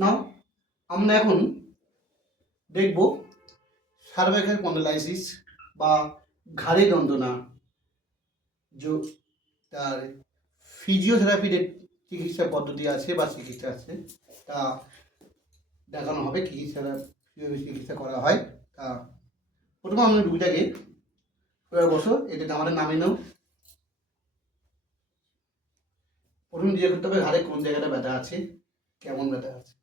নাও আমরা এখন দেখব সার্ভাইকাল স্পন্ডালাইসিস বা ঘাড়ে যন্ত্রণা তার ফিজিওথেরাপির চিকিৎসা পদ্ধতি আছে বা চিকিৎসা আছে, তা দেখানো হবে কী চিকিৎসা করা হয়। তা প্রথমে আমরা রুগীটাকে বসো, এটা আমাদের নামিয়ে নাও। প্রথমে দিয়ে করতে হবে ঘাড়ে কোন জায়গাটা ব্যথা আছে, কেমন ব্যথা আছে।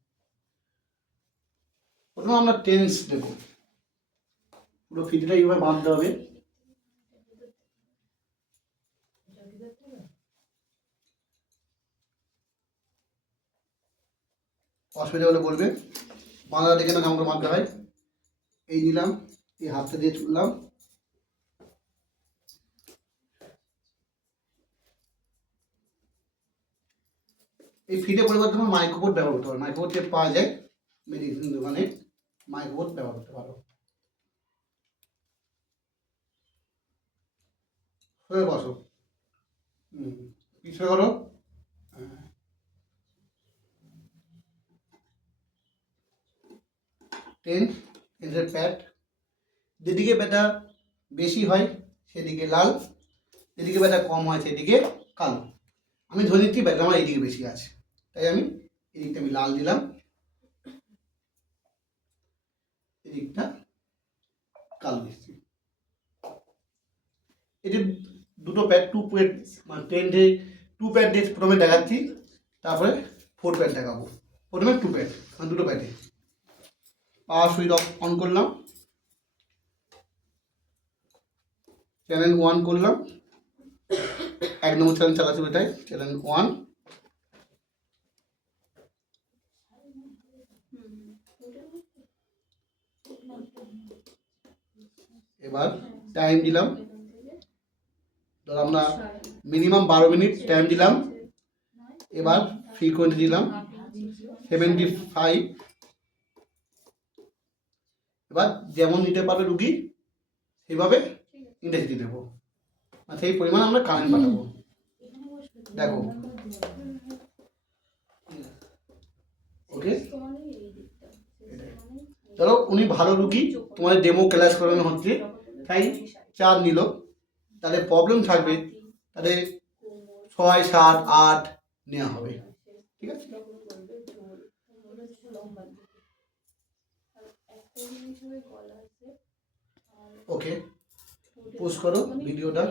প্রথমে আমরা টেন্স দেবো, পুরো ফিটটা এইভাবে বাঁধতে হবে। অসুবিধা হলে বলবে। বাঁধা দেখে না কেমন করে বাঁধতে হয়। এই নিলাম, এই হাতটা দিয়ে তুললাম, এই ফিটে পরিবর্তন মাইক্রোবোট ব্যবহার করতে পারো। মাইক্রোবোট পাওয়া যায় মেডিসিন দোকানে, মাইক্রোবোট ব্যবহার করতে পারো। হয়ে বসো, পিছিয়ে করো। টেন্সের প্যাড, যেদিকে ব্যথা বেশি হয় সেদিকে লাল, যেদিকে ব্যথা কম হয় সেদিকে কালো। আমি ধরে নিচ্ছি ব্যথা আমার এইদিকে বেশি আছে, তাই আমি এদিকটা আমি লাল দিলাম, এদিকটা কালো দিচ্ছি। এটি দুটো প্যাড, টু প্যাড, মানে টেন্টে টু প্যাড দিয়ে প্রথমে দেখাচ্ছি, তারপরে 4 প্যাড দেখাবো। প্রথমে 2 প্যাড, মানে দুটো প্যাডে। পাওয়ার সুইচ অন করলাম, চ্যানেল 1 করলাম, 1 নম্বর চ্যানেল চালাচ্ছি ওইটাই, চ্যানেল 1। এবার টাইম দিলাম, ধর আমরা মিনিমাম 12 মিনিট টাইম দিলাম। এবার ফ্রিকোয়েন্সি দিলাম 75। এবার যেমন নিতে পারবে রুগী সেইভাবে ইন্টেন্সিটি দেবো, আর সেই পরিমাণ আমরা কারেন্ট পাঠাবো। দেখো, ওকে। ধরো উনি ভালো রুগী, তোমাদের ডেমো ক্লাস করানো হচ্ছে, তাই 4 নিল, তাহলে প্রবলেম থাকবে, তাহলে 6, 7, 8 নেওয়া হবে। ঠিক আছে, ওকে। পোস্ট করো ভিডিওটা।